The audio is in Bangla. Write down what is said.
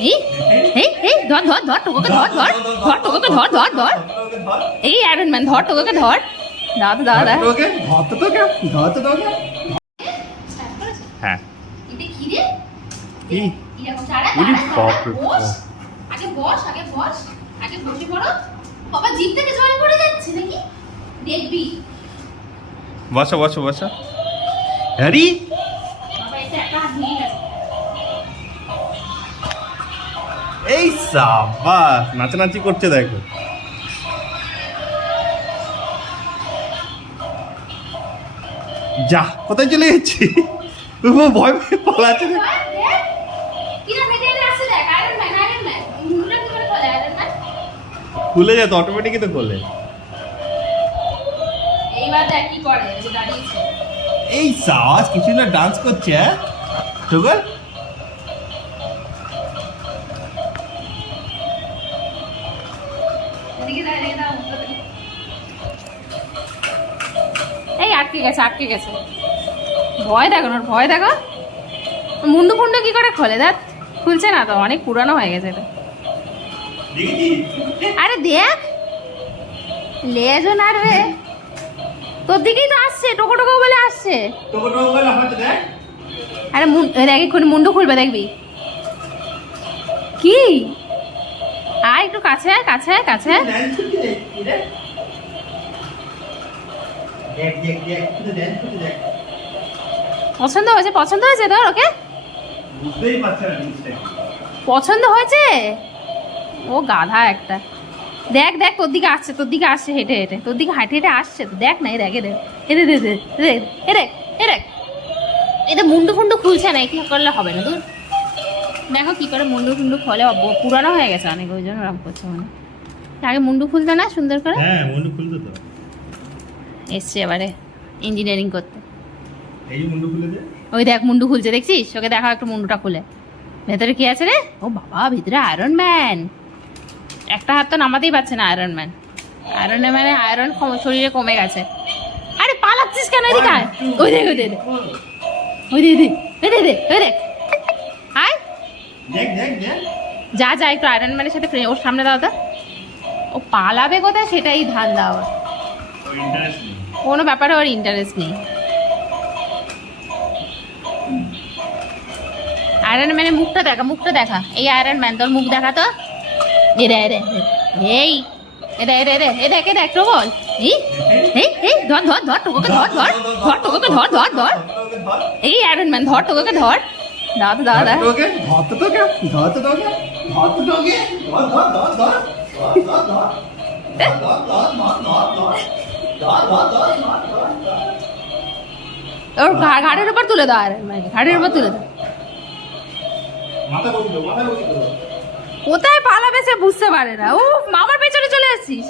এই ধর ধর ধর টোকোকে ধর ধর ধর টোকোকে ধর ধর ধর এই আয়রন ম্যান ধর টোকোকে ধর দাদা দাদা হ্যাঁ এটা কি রে কি এরকম চারা বস আগে বস আগে বস আগে বসে পড়ো বাবা জিভ থেকে জল পড়ে যাচ্ছে নাকি দেখবি বসো বসো বসো হ্যারি বাবা এটা একটা হাত ভেঙে গেছে এই সাবাস নাচানাচি করছে দেখো যা কোথায় চলে যাচ্ছি ভয় ভয় পালাচ্ছে রে। খুলে যেত অটোমেটিকই তো খোলে এই সাবাস কিছু না ডান্স করছে হ্যাঁ টুগল এই আটকে গেছে ভয় দেখো না ভয় দেখো মুন্ডু ফুন্ডু কি করে খোলে দেখ খুলছে না তো অনেক পুরানো হয়ে গেছে এটা আরে দেখ লেজও নাড়বে তোর দিকেই তো আসছে টোকো টোকো বলে আসছে আরে দেখ এক্ষুনি মুন্ডু খুলবে দেখবি কি আয় একটু কাছে আয় কাছে আয় কাছে আয় পছন্দ হয়েছে তোর ওকে পছন্দ হয়েছে ও গাধা একটা দেখ দেখ তোর দিকে আসছে হেঁটে হেঁটে তোর দিকে হেঁটে হেঁটে আসছে তো দেখ না দেখ এটা মুন্ডু ফুন্ডু খুলছে না কি করলে হবে না তোর দেখো কি করে মুন্ডু ফুন্ডু খোলে পুরানো হয়ে গেছে অনেক ওই জন্য রাম করছে মানে আগে মুন্ডু খুলতে না সুন্দর করে হ্যাঁ মুন্ডু খুলতে তো এসছে এবারে ইঞ্জিনিয়ারিং করতে এই মুন্ডু খুলে দে ওই দেখ মুন্ডু খুলছে দেখছিস ওকে দেখা একটু মুন্ডুটা খুলে ভেতরে কি আছে রে ও বাবা ভিতরে আয়রন ম্যান একটা হাত তো নামাতেই পারছে না আয়রন ম্যানের আয়রন শরীরে কমে গেছে আরে পালাচ্ছিস কেন এদিকে আয় ওই দেখ আয় যা একটু আয়রন ম্যানের সাথে ওর সামনে দাও তো ও পালাবে কোথায় সেটাই ধান দাও কোনো ব্যাপারে ওর ইন্টারেস্ট নেই আয়রন ম্যানের মুখটা দেখা এই আয়রন ম্যান তোর মুখ দেখা তো এই দেখ তো বল এই ধর টোকোকে ধর এই আয়রন ম্যান ধর টোকোকে ধর দাদা ওর ঘাড়ের উপর তুলে দাও আয়রন ম্যান ঘাড়ের উপর তুলে দাও কোথায় পালাবে সে বুঝতে পারে না ও মামার পেছনে চলে আসছিস